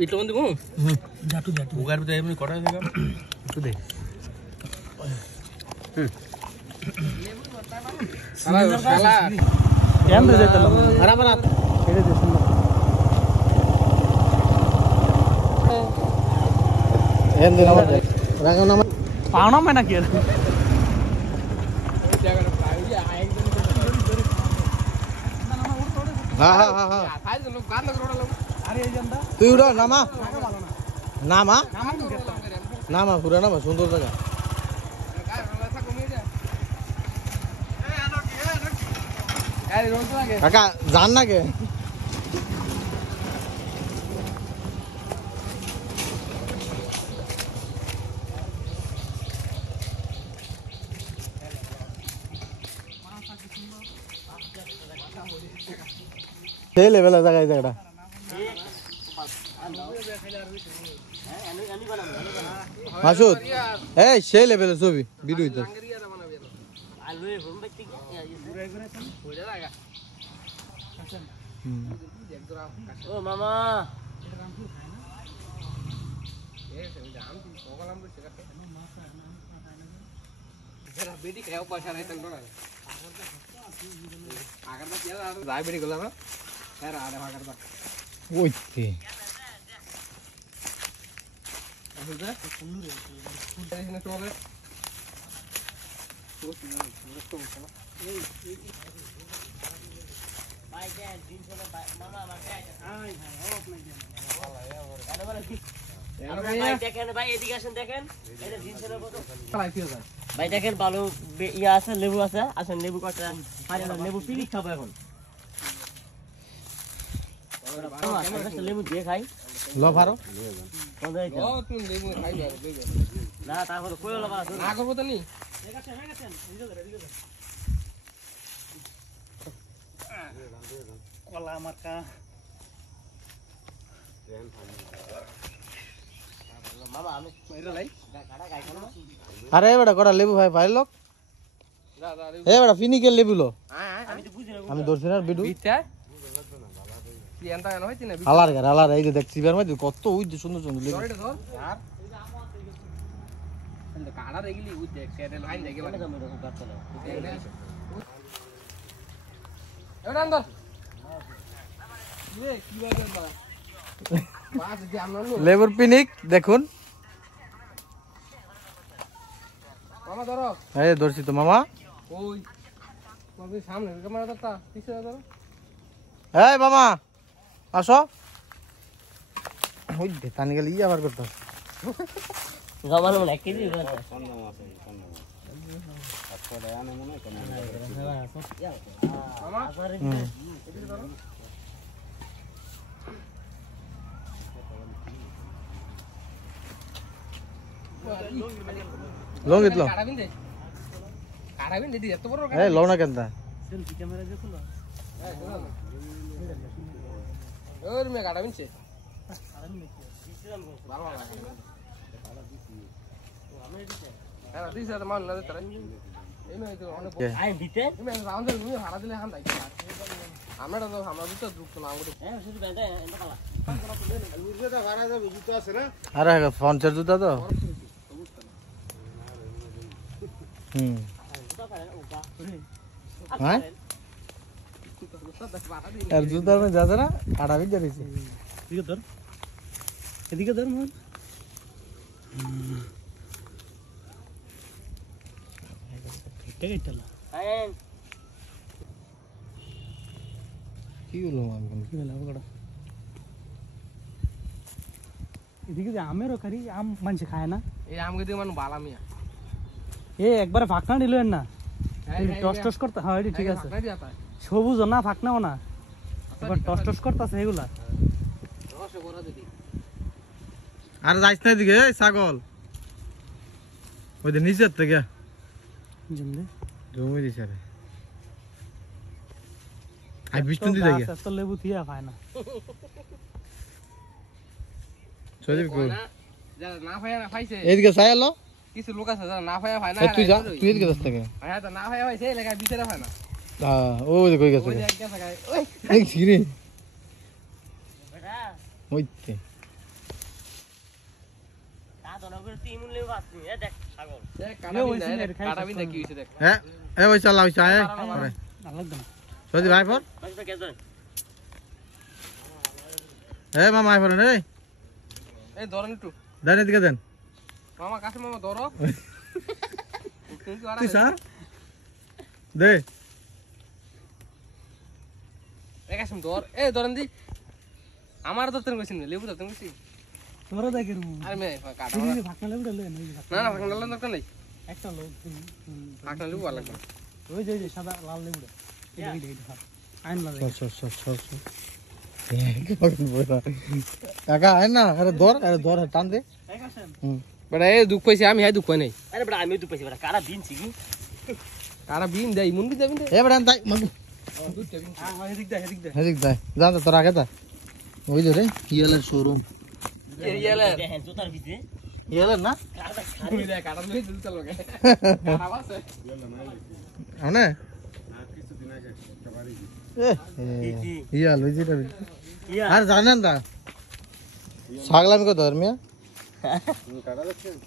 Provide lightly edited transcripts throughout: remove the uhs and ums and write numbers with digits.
itu untuk mu jatuh bukan betul ini kotor sih kan itu deh salah yang tuh jatuh mana ini tuh semua yang tuh nama paano mana kira তুই উড়ো নামা নামা নামা পুরো নামা সুন্দর জায়গা কাকা জান না কে সেই লেভেলের জায়গা এই জায়গাটা মাসুদ এই সেই লেভেলের ছবি ভিডিও হইতো ও মামা বেটি খাও পয়সা নাই তখন আগরদা কি আর যাই বেটি গলা না হ্যাঁ আরে আগরদা ওইতে বুঝা সুন্দর এখানে চলে ভাই দেন দিন চলে মামা আমার ব্যাগ আই অফ নাই দেন আরে বলে কি ভাই দেখেন ভাই এদিকে আসেন দেখেন এটা দিন চলে কত খাই কি যায় ভাই দেখেন ভালো ইয়া আছে লেবু আছে আসেন লেবু কাটা আরে লেবু পিরিক খাবো এখন লেবু দিয়ে খাই লো ফারো ও তুমি লেবু খাই যাবে না তারপর কই লবা না করব তো নি ঠিক আছে হয়ে গেছেন কলা মার্কা মামা আমি কইরা লাই গাড়া গাই কোন আরে বেটা কড়া লেবু ভাই ভাই লোক এ বেটা ফিনিকেল লেবু লো আমি তো বুঝি না আমি দর্শি না ভিডিও বিটা কি এন্টা কেন হইছে না আলার এই যে দেখছি বের মধ্যে কত ওই যে সুন্দর সুন্দর লেবু ধর यार இந்த காடா ரெগিলি ওই দেখ সেটা লাইন দেখে মানে আমি এরকম কাটতে না এবার আন্দর এ কি বাজে না পাঁচ যে আমরা লেবুর পিনিক দেখুন মামা ধরো এই দর্শি তো মামা ওই কবে সামনে ক্যামেরা ধরতা পিছে ধরো এই মামা আসো ওই দেখানি গেলে ই আবার করতে গাবাল মনে কি দিবে মামা লোং ইতলো কাড়াবিন দিদি এত বড় এই লও না কেনতা সেলফি ক্যামেরা দিয়ে খুলো ওর মে কাড়াবিন সে ভালো লাগে আমি দিতে হ্যাঁ দিছে তো মান না তারা এই নয় তো অনেক আই দিতে আমি রাউন্ড তুমি হারা দিলে হাম দাই আমরা তো আমরা তো দুঃখ না আমাদের হ্যাঁ শুধু বেঁধে এন্ড কালা মুরগিটা হারা যাবে জুতো আছে না আরে ফোনচার জুতা তো হ্যাঁ আর জুতা में ज्यादा ना काटा भी जरी से এদিকে ধর মন ঠিক আছে চলো হ্যাঁ কি হলো মান কি হলো বড় এদিকে যে আমেরও খারি আম মানুষ খায় না এই আম গদি মান বালা মিয়া এ একবার ফাকনা দিলেন না টস টস করতে হয় ঠিক আছে সবুজ না ফাকনাও না এবার টস টস করতেছে এগুলা রস করা দিদি আর যাইছ না দিকে এই ছাগল ওই যে নিচের থেকে জমলে জমি দিছে রে আই বিষ্ণু দি দেখে তো লেবু থিয়া খায় না চলে কো যারা না খায় না খাইছে এদিকে ছায়ালো কিছু লোক আছে যারা না খায় না তুই যা তুই এদিকে যাস থেকে হ্যাঁ তো না খায় হইছে লেখা বিচারে খায় না হ্যাঁ ওই যে কই গেছে ওই এক গেছে গায় এই সিরে হইতে হ্যাঁ এ ওই চল ওই চায় সদি ভাই পর এ মামা আই পর রে এই ধরেন একটু দেন এদিকে দেন মামা কাছে মামা ধরো তুই স্যার দে একাশম ধর এই ধরেন দি আমার ধরতে কইছিস না লেবু ধরতে কইছিস তোরা দেখেন আরে মে কাটা ভাগনা লেবুটা লই না না ভাগনা লাল দরকার নাই একটা লোক ভাগনা লেবু ভালো লাগবে ওই যে সাদা লাল লেবুটা এটা আইন লাগে কাকা আয় না আরে ধর টান দে বড় এই দুঃখ পাইছি আমি হাই দুঃখ পাই নাই আরে বড় আমি দুঃখ পাইছি বড় কারা বিন ছিগি কারা বিন দেই মুন বি দেবিন দে এ বড় তাই মাগু দুধ দেবিন এদিক দে এদিক দে জান তোর আগে তা ওই যে রে ইয়েলের শোরুম ইয়ালে দেখেন জুতার ভিতরে ইয়েলের না তুই দে কাটা লই দিল চলো গে কাটা বাসে আনে ইয়াল ওই যেটা ইয়া আর জানেন দা ছাগলামি কত ধর্মিয়া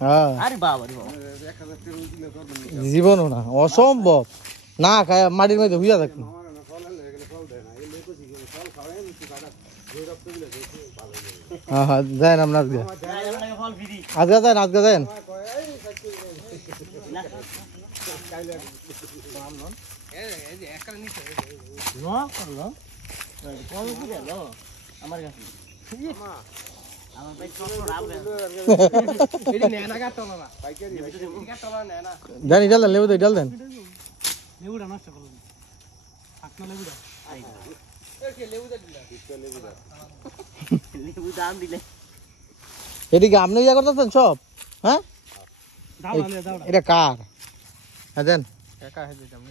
হ্যাঁ আরে বাবা রে বাবা জীবনও না অসম্ভব না খায় মাটির মধ্যে হুইয়া থাকতো হ্যাঁ হ্যাঁ যাই আমরা আজকে ফল ফিরি আজকে যান আজকে যান এই যে একটা নিচে ন করলো ফল কি গেল আমার কাছে আমার ভাই ছোট রাব গেল এডি নেনা কাটতো না পাইকারি কাটতো না নেনা দেন ইডাল দেন লেবু ইডাল দেন লেবুটা নষ্ট করলো ভাগনা লেবুটা কে লেবু দে দিলা লেবু দাম দিলে এদিকে আপনি ইয়া করতেছেন সব হ্যাঁ দাওড়া এটা কার হ্যাঁ দেন একা হে দিতাম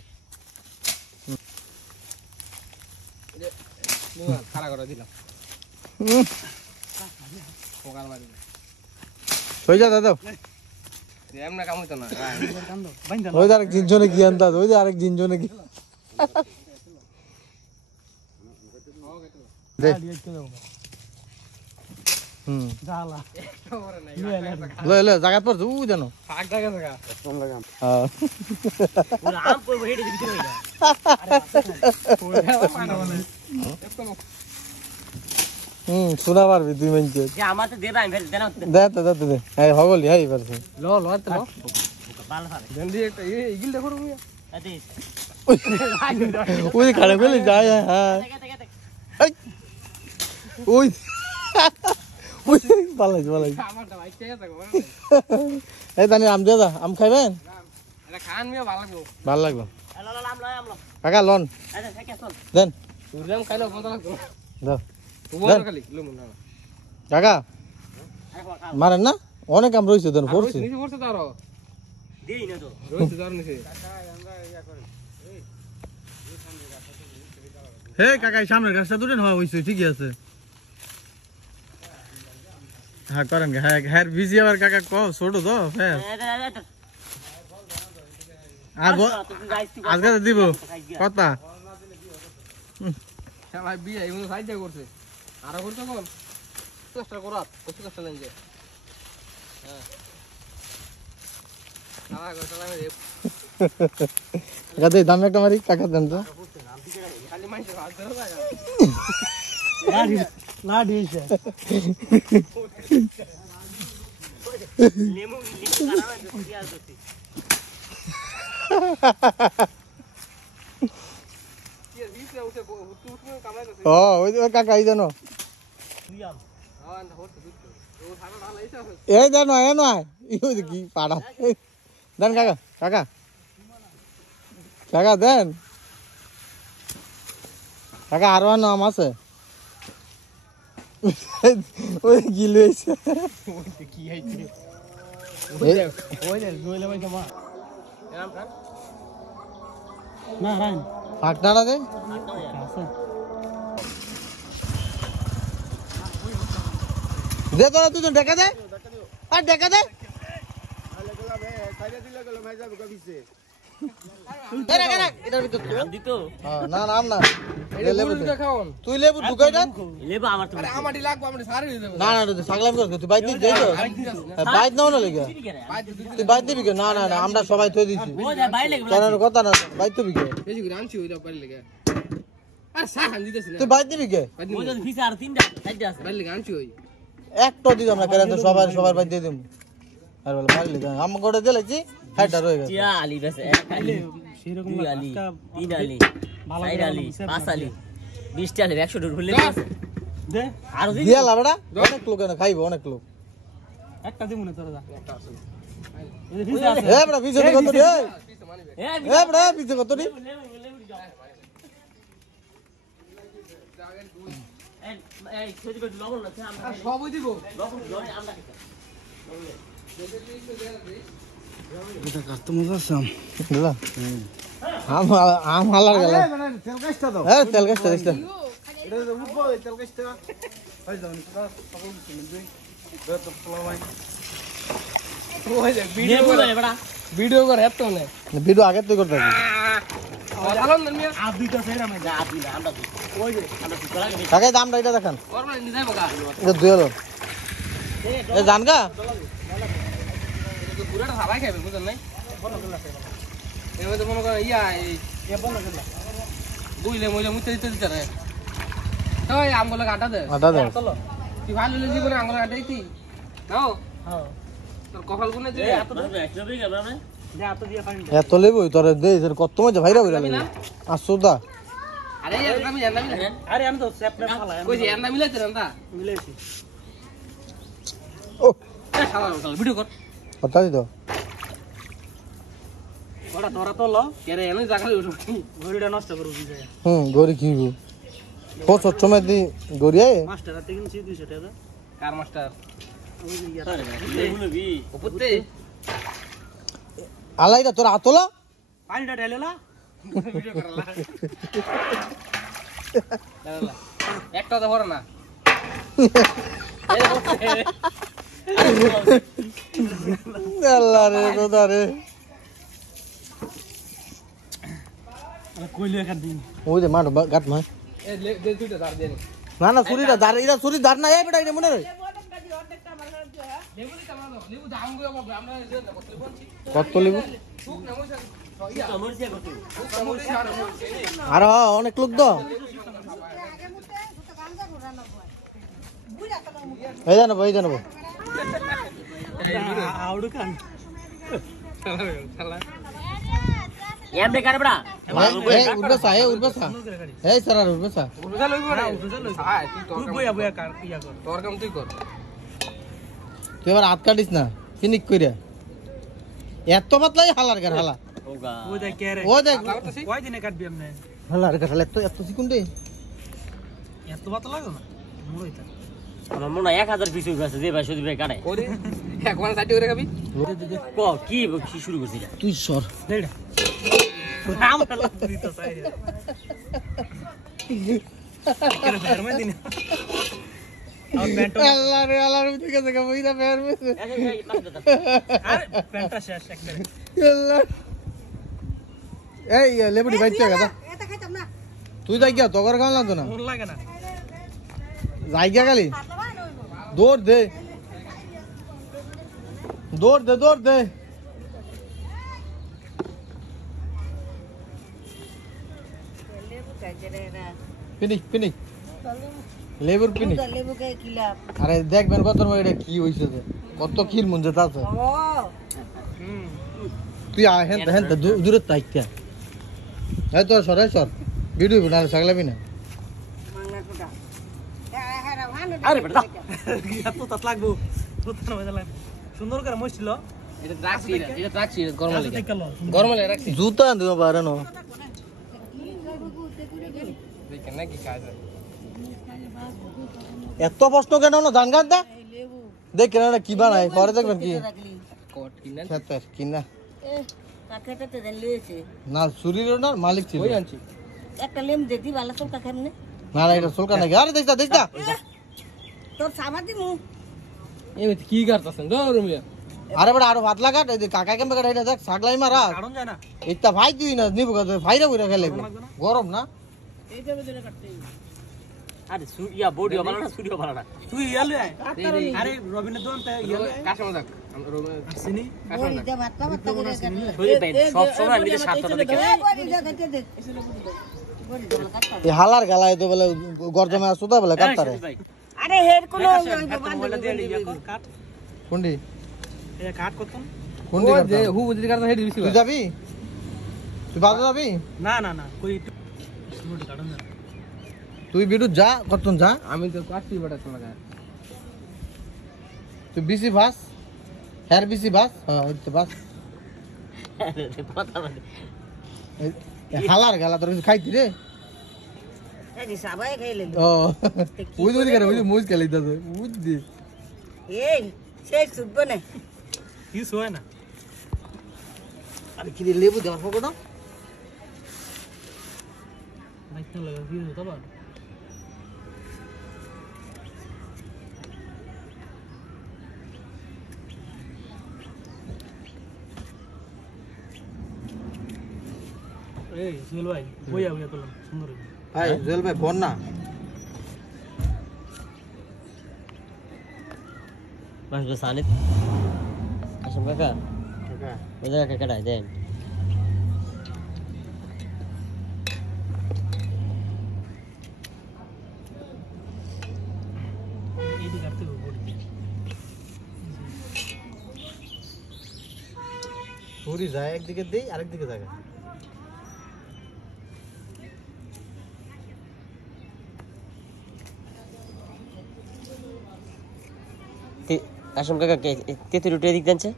নিয়া খাড়া করে দিলাম পোকার মারি হয়ে যা দাদা এমনা কাম হইতো না কান্দো বাইন্দা ওই যে আরেক জিনজনে কি আনতা ওই যে আরেক জিনজনে কি দে হুম জালা লে জায়গা পর তুই জানো ফাক জায়গা জায়গা হ্যাঁ ওরা আম পড়বো হেডে দিতে হইলা শোনা পারবি তুই মানছে যে আমাতে দেবা আমি ফেল দেনা দে দে এই হগলি হাই পারছে লো লো তো লো ভালো ভালো জলদি একটা ইগিল দেখো রুমিয়া আদিস ওই খাড়া করে যায় হ্যাঁ এই ওই ওই পালাইছে আমারটা ভাই কে থাকো এই দানি আম দে দা আম খাইবেন এটা খান মিয়া ভালো লাগবে ভালো লাগলো আম লো কাকা লন আচ্ছা থাকে চল দেন তুরজাম খাইলো মজা লাগবে দাও তোমার খালি লো মন না কাকা মারেন না অনেক আম রইছে দেন ফোরছে নিচে পড়ছে তো আরো দেই না তো রয়েছে তার নিচে হে কাকা এই সামনের গাছটা দুটেন হওয়া হইছে ঠিকই আছে হ্যাঁ করেন হ্যাঁ হ্যাঁ বিজি আবার কাকা কো ছোট তো হ্যাঁ আর আজকে তো দিব কথা ভাই বিয়ে এগুলো সাইড করছে আরো করতে কোন চেষ্টা করাত কত চেষ্টা নেন যে হ্যাঁ সারা কথা লাগে কাকা দে দাম একটা মারি কাকা দেন তো খালি মাইছে হাত ধরে লাগা লাডি এসে লেমু কারামে দুটিয়া দুটি কি দিছে উঠে উঠে কামাই করছে ও ওই যে কাকা এই জানো তুই আম হ্যাঁ না হচ্ছে দুটো ও সারা ঢালা এসে এই জানো এ নয় ইও কি পাড়া দেন কাকা কাকা কাকা দেন কাকা আরো নাম আছে ওই গিল হয়েছে কি হইছে ওই দে গইলে ভাই তোমা এরাম খান না রাইন ফাঁকনাটা দে আছে দে তো তুই তো দেখা দে আর দেখা দে আম দিত না নাম না তুই লেবু ঢুকাই না লেবু আমার তো আমারই লাগবে আমি সারি দিয়ে দেব না না তুই ছাগলামি করছিস তুই বাইক দিস বাইক নাও না লেগে তুই বাইক দিবি কে? না না না আমরা সবাই থই দিছি ও যা বাইরে লাগে তোর কথা না বাইক দিবি কে? বেশি করে আনছি ওইটা বাড়ি লেগে আর সাহান দিতেছি না তুই বাইক দিবি কে? ও যদি ফিসে আর তিনটা চারটা আছে বাড়ি লেগে আনছি ওই একটা দিই আমরা কেন তো সবার বাইক দিয়ে দিম আর বলে বাইক লেগে আমি গোটে দিলেছি হেডটা রয়ে গেছে চিয়া আলি বেশ এক আলি সেরকম দুই আলি তিন আলি ভালো চার আলি পাঁচ আলি 20টা আলি 100 টাকা হলে আছে দে আর দিন দিয়া লাবড়া অনেক লোক এনে খাইবো অনেক লোক একটা দিমু না তোরা যা একটা আছে এ বড়া বিজে কত রে এ এ বড়া বিজে কত রে এই ছোট ছোট লবণ আছে আমরা সবই দিব লবণ জয় আমরা এটা কত মজা আছে বুঝলা আম হালার গেল তেল কাজটা দাও এ তেল গাছটা দিস না এটা উঠবো তেল কাজটা হই যাও তোরা সকল শুনে দেই তো পোলাওয়াই ওই যে ভিডিও লেবু করে লে বড়া ভিডিও করে এত না ভিডিও আগে তুই করতে ভালো না মিয়া আর দুইটা সেরা মে যা দিলা আমরা ওই যে আমরা কি করা গেছে কাকে দামটা এটা দেখান করবে নি যাইবো গা এটা দুই হলো এ জান গা তো পুরাটা সবাই খাবে বুঝছেন নাই এর মধ্যে মনে করেন ইয়া এই এ বল না বুইলে মইলে মুতে দিতে দিতে রে তো এই আমগুলো কাটা দে আটা দে চলো তুই ভালো হলে জীবনে আমগুলো কাটা দিতি নাও হ্যাঁ তোর কপাল গুনে যে আমরা একটা বেগে আমরা যা তো দিয়া পানি এত লেবু তোরে দে তোর কত মজা ভাইরা বইরা আসুদা আরে এর নামি এর নামি আরে আমি তো সেপ না ফালা কই যে এর নামি লাইতে না মিলাইছি ও খাওয়া ভিডিও কর কথা দিত ওটা তোরা তো ল কেরে এনে জায়গা উঠি ঘড়িটা নষ্ট করব বিজয় গরি কিনবো ও ছোট সময় দি গড়িয়ে মাস্টার হাতে কিনছি 200 টাকা কার মাস্টার ওই যে ইয়া লেবু লবি উপরতে আলাইটা তোর আতলা পানিটা ঢেলেলা ভিডিও করলা একটা তো ভরে না আল্লাহ রে খোদা রে আর কইলে কাট দিন ওই যে মার গাট মা এ দে দুইটা দাঁড় দেন না না ছুরিটা দাঁড় এটা ছুরি দাঁড় না এই বেটা এটা মনে রে লেবু দিতে আমরা লেবু দাম গো আমরা যে করতে বলছি কত লেবু সুখ না মইছা সমস্যা কত আর অনেক লোক তো এই জানো আউড় কান এমবে কারে বড়া উঠবেসা এই স্যার আর উঠবেসা উঠা লইব না হ্যাঁ তুই তোর তুই বইয়া বইয়া কার ইয়া কর তোর কাম তুই কর তুই এবার হাত কাটিস না ফিনিক কইরা এত পাতলাই হালার গার হালা ওগা ওই দেখ কে রে ও দেখ কয় দিনে কাটবি আমনে হালার গার হালা এত চিকুন রে এত বাত লাগে না মোরই তা আমার মনে হয় 1000 পিস হয়ে গেছে যে ভাই সুদীপ ভাই কাটে ওরে একবার সাইড করে খাবি ক কি কি শুরু করছিস তুই সর দেড় আমার লাগ দিত সাই রে কেন ফেরমে দিন আর প্যান্ট আল্লাহ রে ঠিক আছে কইরা ফের মেছে আরে প্যান্টটা শেষ একবারে আল্লাহ এই লেবুটি বাইতে গেছে এটা খাইতাম না তুই যাই গিয়া তোর গান লাগতো না মন লাগে না যাই গিয়া খালি পাতলা নইব দৌড় দে লেবু খাইছে রে না পিনিক লেবুর পিনিক লেবু খাই কিলা আরে দেখবেন কত এটা কি হইছে কত ক্ষীর মন যেটা আছে ও হুম তুই হেন হেন দূরে তাইকা এই তো সর ভিডিও বানালে ছাগলাবি না মাংনা টুটা হ্যাঁ হ্যাঁ ভালো আরে বেটা এত তাত লাগবো তোর মজা লাগবে সুন্দর করে মসছিল এটা রাখছি গরম লাগে দেখাল গরম লাগে রাখছি জুতা দিও পারে না দেখেন নাকি কাজ এত প্রশ্ন কেন না ধান গাছ দা লেবু দেখেন না কি বানাই পরে দেখবেন কি রাখলি কোট কিনা খেতে কিনা এ কাকাটাতে দেন লিয়েছে না চুরির না মালিক ছিল কই আনছি একটা লেম দেতি ভালো সব কাকার নে না না এটা চুলকা নাকি আরে দেখতা তোর সাবাতি মু এই কি করতেছেন দৌড় মিয়া আরে বড় আরো ভাত লাগাট এই কাকা কেমন কাটা এটা দেখ ছাগলাই মারা কারণ যায় না এটা ভাই তুই না নিবো ভাইরা বইরা খেলে গরম না আরে ইয়া বডিও ভালো না স্টুডিও ভালো না তুই ইয়ালে আরে রবিনের দোকান তে ইয়ালে কাশে মজাক চিনি বড়ি দে মাত্রা মাত্রা করে কাটে বুঝে ভাই সব সময় নিজের স্বার্থটা দেখে বড়ি দে কাটে দে বড়ি দে কাটে এই হালার গালায় তো বলে গর্জমে সুতা বলে কাটতারে ভাই আরে হেড কোন মোবাইলটা দিয়ে ইয়া কর কাট কোনটি এ কাট করত কোনটি ও যে কাটতাম? হু বুঝি কাটতে হেডি বেশি তুই যাবি তুই বাজে যাবি না না না কই স্টুডিও কাটন না তুই বিটু যা করতন যা আমি তো কাটছি বড় তোমাকে তুই বিসি বাস হেয়ার বিসি বাস হ্যাঁ হইতে বাস কথা বলে এই হালার গালা তোর কিছু খাইতি রে এই সবাই খাইলে ও ওই দুই করে ওই মুজ খেলে দিতে বুঝদি এই সেই সুববে না কি সোয় না আরে কি রে লেবু দেওয়ার পর না মাইক না লাগা কি হতো বা এই সুল ভাই বইয়া বইয়া তোলা সুন্দর ভাই জুয়েল ভাই ফোন না বাস বাস আনিত আসুন কাকা ওই জায়গা কাকাটা দেন এইদি কাটতে হবে বডি পুরি যায় একদিকে দেই আরেক দিকে জায়গা আসুন কাকা তেতুল উঠে দিক জানছে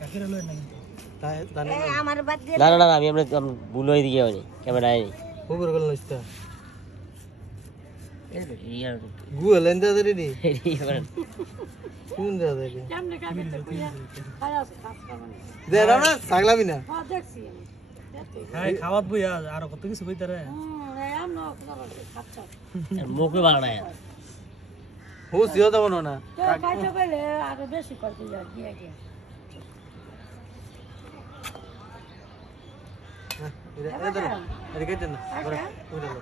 কাকের লয় না কিন্তু তাই জানি এই আমার বাদ দিয়ে না না না আমি আমরা ভুল হয়ে দিকে হয়নি ক্যামেরা আইনি খবর গেল নস্তা ইয়ার গুগল এন্ডা দে নি এবার কোন যা দে কেমনে কাটে কইয়া খালাস খাস খাবেন দে না সাগলাবি না হ্যাঁ দেখছি হ্যাঁ খাওয়াত বইয়া আর কত কিছু কইতে রে আমরা খাচ্ছ মুখে বাড়ায় ও সিও দাও না তো খাইছো কইলে আরো বেশি করতে যা দিয়ে দিয়ে এটা ধরো এটা কাইতে না ধরো ওইটা লো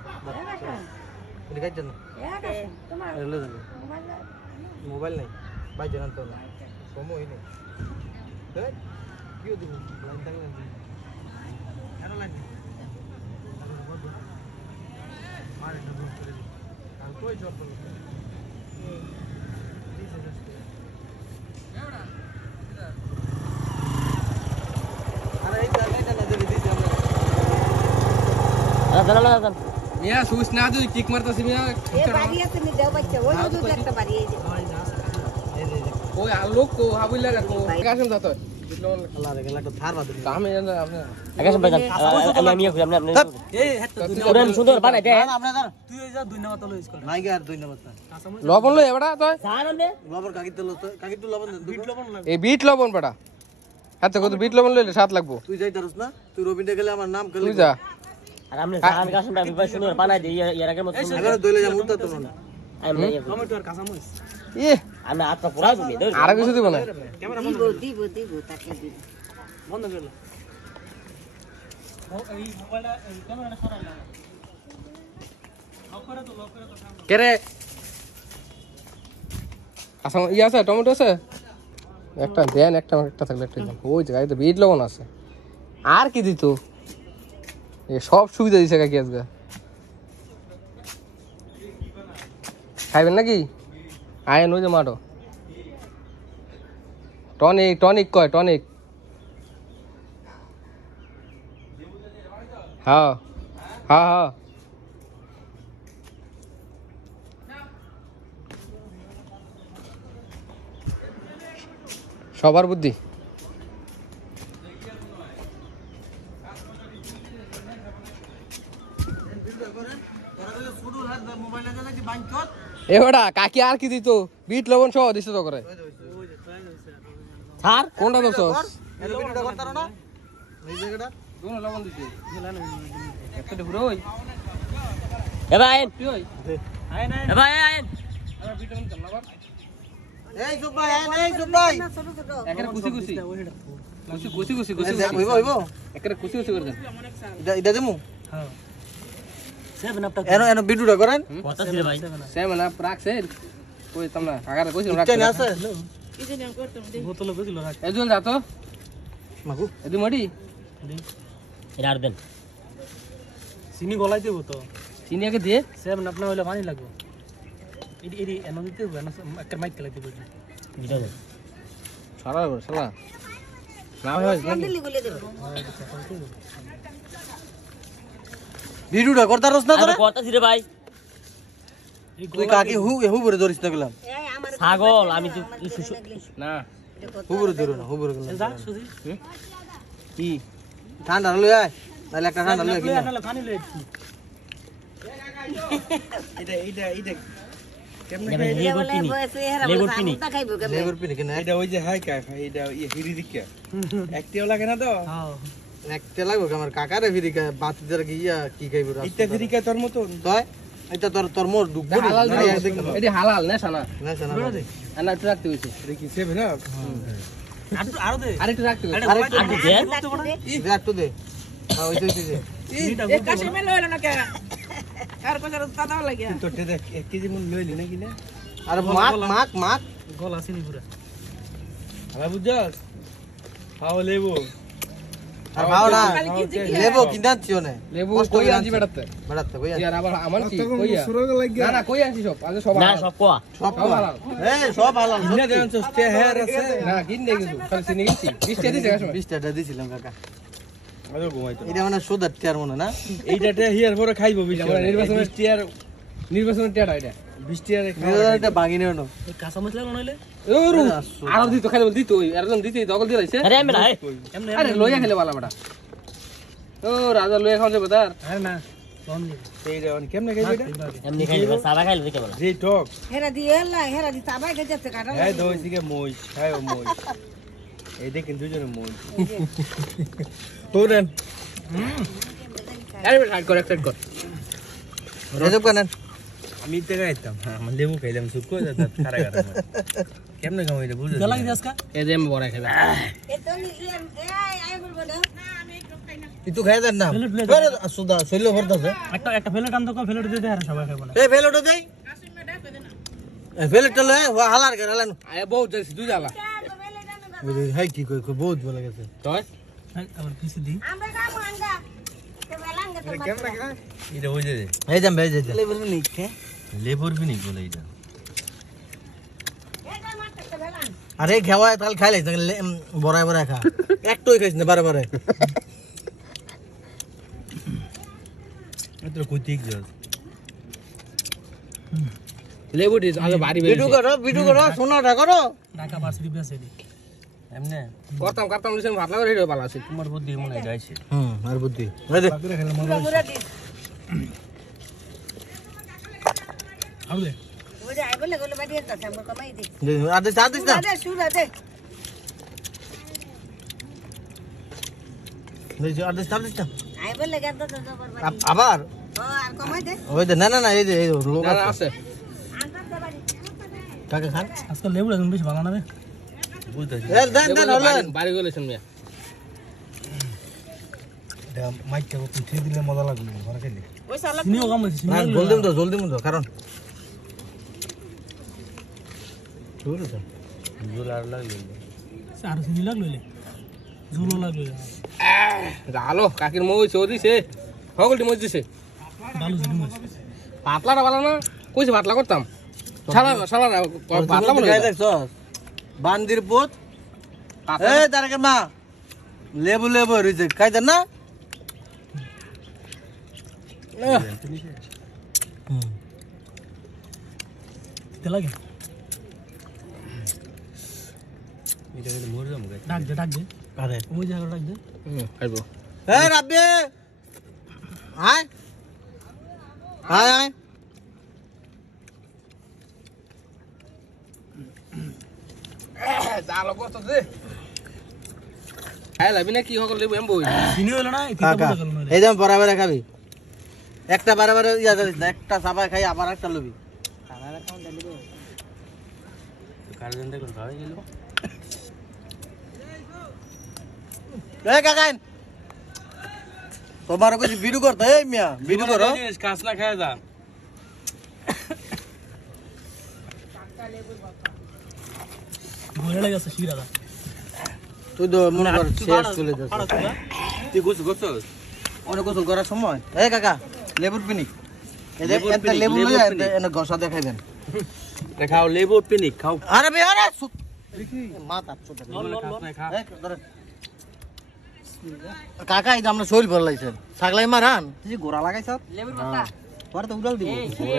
এটা কাইতে না তোমার এলে ধরো মোবাইল নাই ভাই জানান তো না সময় নেই দেখ কি দিব লাইন থাকলে কেন লাইন আর একটা বুক করে দিই আর কই জব করব আরে এই জায়গাটা না দিদি দিদি আমরা দাঁড়া দাঁড়া মিয়া সুইচ না দিই কিক মারতাছি মিয়া এ বাড়ি আছে নি দেও বাচ্চা ওই দুধ একটা বাড়ি এই যে এই যে ওই লোক কো হাবুল লাগা কো কাশম দাও তো আল্লাহ রে গেলা তো থার বাদ দিই আমি জানি আপনি আকাশ ভাই আমি আপনি এই হেত ওরা সুন্দর বানাই দে আমরা ধর তুই এই যা দুই নাম্বার তলো ইউজ কর নাই গে আর দুই নম্বর কাঁচামরিচ লবণ লই এবারে তো সার আনবে লবণ কাকি তো লবণ বিট লবণ লাগে এই বিট লবণ বেটা হাতে কত বিট লবণ লইলে সাত লাগবো তুই যাই তারস না তুই রবিনটা গেলে আমার নাম গেলে তুই যা আর আমরা সার কাশ ভাই সুন্দর বানাই দে ইয়ার আগে মত সুন্দর এবারে দইলে যা মুড়তা তো না আমি টমেটো আর কাঁচামরিচ ই আমরা আত্মা পুরা দিবি দে আর কিছু দিব না ক্যামেরা দিব তাকে দিব বন্ধ করলো ও এই মোবাইলটা এই ক্যামেরাটা সরাই না লক করে তো কে রে আচ্ছা ই আছে টমেটো আছে একটা দেন একটা থাকলে একটা দিন ওই জায়গায় তো বিট লবণ আছে আর কি দিত এ সব সুবিধা দিছে কাকি আজকে খাইবেন নাকি আয়েন ওই যে মাঠো টনিক কয় টনিক হ্যাঁ হ্যাঁ হ্যাঁ সবার বুদ্ধি এবারে কাকি আর কি দিত বিট লবণ সহ দিছে তো করে সার কোনটা দছস এর ভিডিওটা করতার না এই জায়গাটা কোন লবণ দিছে একটা ঘুরে ওই এ ভাই তুই ওই আয় না এ ভাই আইন আমরা বিট লবণ চালা এই সুবাই এই সুবাই ছোট ছোট একের কুচি কুচি কুচি কুচি কুচি হইবো হইবো একের কুচি কুচি করে দেন এটা দেমু হ্যাঁ সেভেন আপটা এনো এনো ভিডিওটা করেন কথা ছিল ভাই সেভেন আপ রাখছে কইতাম না কাকারে কইছিলাম ইচ্ছা না রাখছে আছে বোতলে বুঝলো রাখ এজন যা তো মাগু এদি মডি এটা আর দেন চিনি গলাই দেবো তো চিনি আগে দিয়ে সেভেন আপ না হইলে পানি লাগবে এডি এডি এনো দিতে হবে না একটা মাইক খেলাইতে হবে এটা দেন সারা শালা না হয় দিল্লি গুলে দেব ভিডিওটা করতে রস না তোরা কথা ছিল ভাই তুই কাকে হু বরে ধরিস না গেলাম এই আমার ছাগল আমি তো না হু বরে ধরো না হু বরে গেলাম যা সুজি কি ঠান্ডা লই আয় তাহলে একটা ঠান্ডা লই কিনা নালে পানি লই লেবুর চিনি লেবুর চিনি খাইবো কেমনে লেবুর পিনে কিনা এটা ওই যে হাই কাই এটা হিরি দিকে একটিও লাগে না তো হ্যাঁ একটা লাগবে আমার কাকারে ফিরি বাতি যারা গিয়া কি খাইবো ইত্যাদি ফিরিকা তোর মতন তয় এটা তোর মোর ডুববো হালাল এটি হালাল না শালা না শোনা আর না একটু রাখতে হইছে দেখি সেভেন আপ আরো দে আর একটু রাখতে হইছে দে একটু দে হ্যাঁ ওই যে তোরটা দেখ 1 কেজি মূল লইলি নাকি না আর মাক গলা চিনি পুরা আমার বুঝছস খাও লেবু আর খাও না লেবো কিনাচ্ছিও না লেবু কই আনছি বেড়াতে বেড়াতে কই আর আবার আমার কি কইয়া না না কই আনছি সব আজ সব না হালাল। সব কোয়া সব সব হালাল এই সব হালাল না দেন সস্তে হেয়ার আছে না কিনে গেছো খালি চিনি গেছি 20 টাকা দিছে কাছে 20 টাকা দিছিলাম কাকা আরো ঘুমাইতো এটা মানে সুদার টিয়ার মনে না এইটাতে হিয়ার পরে খাইবো আমরা নির্বাচনের টিয়ার নির্বাচনের টিয়াটা এটা 20 টিয়ার এটা বাগি নিও না এই কাঁচা মশলা বানাইলে ওরু আর দিত খালি দিত ওই এরজন দিতে দখল দিয়ে রাইছে আরে আমি না এমনে আরে লইয়া খেলে বালা বড়া ও রাজা লইয়া খাওয়া যাবে তার আরে না লন দি এইটা কেমনে খাইবো এটা এমনি খাইলে সাদা খাইলে দেখে বলা যে টক হেরা দিয়ে হেরা দি তাবাই গেছে কাটা হ্যাঁ দই থেকে মই খাইও মই এই দেখেন দুজনে মই তোরেন আরে সাইড কর সাইড কর রেজব কানেন আমি তো খাইতাম আমার লেবু খাইলাম সুপ করে দাঁত খারা খারা কেমনে কামাইটা বুঝছ গলা কি আজকা এই যে আমি বড় খাইবা এ তো নি এই আই বলবো না ইতু খাই দেন না সুদা শৈল ভরতাছে একটা ফেলে টান তো ফেলে দিতে হারা সবাই খাবো না এই ফেলটা দেই এই ফেলটা লয় হালার করে হালান আয় বহুত যাইছি দুই জ্বালা হাই কি কই বহুত ভালো গেছে তয় আবার কিছু দি আমরা কাম আঙ্গা তে বেলাঙ্গা তো কেমনে খাই এটা হই যায় এই যাম ভাই যাই লেবুর নিকে লেবুর বিনি বলে এটা এটা মারতে তো বেলান আরে খাওয়া তাল খাইলে বড়াই বড়াই খা একটাই খাইছ না বারে বারে এটা কইতিক যাস লেবু দিস আজ বাড়ি ভিডিও করো সোনাটা করো ঢাকা ভার্সিটি বেসে দি এমনে করতাম লিসেন ভাত লাগা রেডি ভালো আছে তোমার বুদ্ধি মনে হয় যাইছে আর বুদ্ধি এই দে পুরা দি আউলে ওই যে আই বলে গলে বাড়ি একটা আমরা কমাই দি আদেশ আদেশ না আরে শুরা দে আদেশ আদেশ না আই বলে গেল তো জবর বাড়ি আবার ও আর কমাই দে ওই দে না না না এই যে লোক না না আছে আনতে তো বাড়ি কাকে খান আজকাল লেবু একদম বেশি ভালো না রে বুঝতাছি এই দেন দেন হলেন বাড়ি গলেছেন মিয়া মাইকটা কত ঠিক দিলে মজা লাগবে ঘরে খেলে ওই সালা চিনিও কম হয়েছে না জলদি মতো কারণ শুরু তো জোল আর লাগবে আর চিনি লাগলো লে ঝুলো লাগলো ভালো কাকির মই চো দিছে সকলটি মই দিছে ভালো চিনি মাছ পাতলাটা ভালো না কইছে পাতলা করতাম সালা না পাতলা মনে গায় হয় দেখছ বান্দির পুত এই তারকের মা লেবু লেবু রইছে খাই দেন না তে লাগে এটা কিন্তু মরে যাবো ডাক দে আরে ওই জায়গা ডাক দে খাইবো এই রাব্বি আয় আয় আয় জালো কত দে খাই লাবি না কি সকল লেবু এম বই চিনি হলো না এই কাকা তিতা বলে এই দাম বরাবর খাবি একটা বারে ইয়া দিস না একটা সাবাই খাই আবার একটা লবি কারজন দেখুন খাওয়াই গেল এই কাকা তোমার কিছু ভিডিও করতে এই মিয়া ভিডিও করো কাজ না খায় যা ভয় লাগছে শিরাদা তুই তো মনে কর শেষ চলে যাচ্ছে তুই গোসল অনেক গোসল করার সময় এই কাকা লেবুর পিনিক এই যে একটা লেবু লইয়া এনে ঘষা দেখাইবেন খাও লেবু পিনিক খাও আরে বে আরে মাথা ছোট কাকা এই যে আমরা শৈল ভর লাইছেন ছাগলাই মারান তুই যে গোড়া লাগাইছ লেবুর পাতা পরে তো উড়াল দিব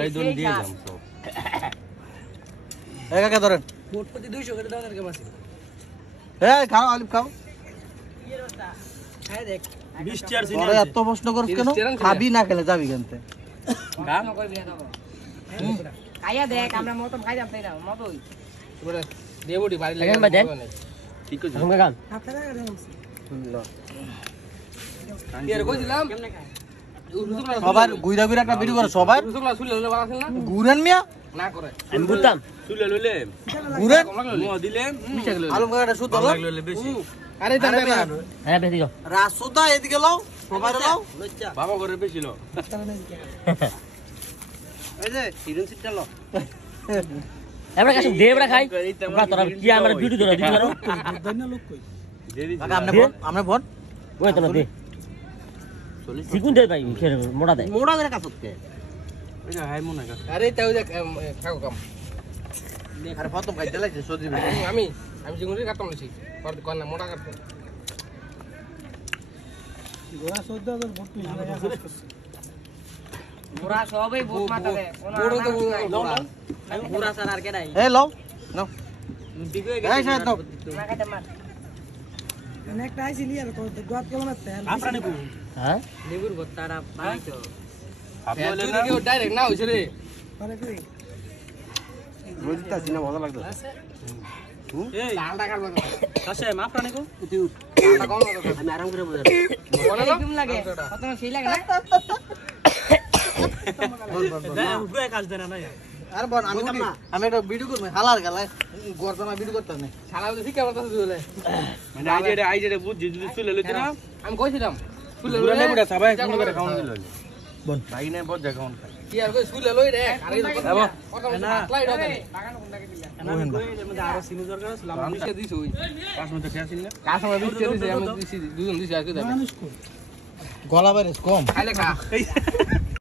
ওই দন দিয়ে যাম তো এই কাকা ধরেন কোটপতি 200 করে দাও না কেমন আছে এই খাও আলিফ খাও খাই দেখ 20 টার তোরা এত প্রশ্ন করছ কেন খাবি না খেলে যাবি কেনতে গান কই বিয়া দাও খাইয়া দেখ আমরা মতন খাই যাম তাই না মতই দেবুটি বাড়ি লাগে ঠিক আছে সঙ্গে গান এর কইছিলাম সবার গুইরা গুইরা একটা ভিডিও করে সবার রসগোল্লা সুলে হলে ভালো আছে না গুরেন মিয়া না করে আমি বুঝতাম সুলে লইলে গুরেন মো দিলে আলম কাকাটা সুদ হলো লাগলে বেশি আরে জান না হ্যাঁ বেশি যাও রাসুদা এদিকে লাও সবার লাও বাবা করে বেশি লো এই যে হিরোইন সিটটা লাও আমরা কাছে দেবরা খাই তোরা কি আমরা বিউটি ধরে দিতে পারো দৈন্য লোক কই কাকা আমরা ভোট ওই তো না দে সিকুন দে ভাই মোড়া দে মোড়া করে কাছতে ওই যে হাই মনে কাছে আরে তাও দেখ খাও কাম আরে প্রথম খাইতে লাগছে সজি আমি চিংড়ি কাটতাম নিছি কোন না মোটা কাটতাম গোড়া 14000 ভোট তুই পুরা সবই বুক মাথা দে বড় তো পুরা সার আর কে নাই এই লাও নাও এই সাইড দাও না খাইতে মার একটা আইছিলি আর দোয়াত কেমন আছে আপনারা কই হ্যাঁ লেবুর ভর্তাটা বানাইছো আপনি হলে তুই কি ডাইরেক্ট না হইছে রে পরে কই বুঝতা সিনা মজা লাগতো এই ডালটা কাটবা কাছে আপনারা কই ডালটা কোন আমি আরাম করে বুঝাই কেমন লাগে কত সেই লাগে না উঠবে কাজ দেনা না আর বল আমি একটা ভিডিও করব হালার গালায় গর্দনা ভিডিও করতাম না শালা বলে শিখা বলতাছ তুই মানে আইডিয়া বুঝছি যদি সুলে লইতে না আমি কইছিলাম সুলে পুরা লই লেবুটা সবাই কোন করে খাওন দিল বল ভাই না বল জায়গা খাওন কি আর কই সুলে লই রে আরে না লাইট হবে বাগান কোনটাকে দিলা আমি কই এর মধ্যে আরো সিনু দরকার ছিল আমি দিছে দিছ ওই পাঁচ মিনিট খেয়ে আসিল না কাজ সময় দিছে আমি দিছি দুজন দিছে আর কি মানুষ কই গলা বাইরে কম খাইলে খা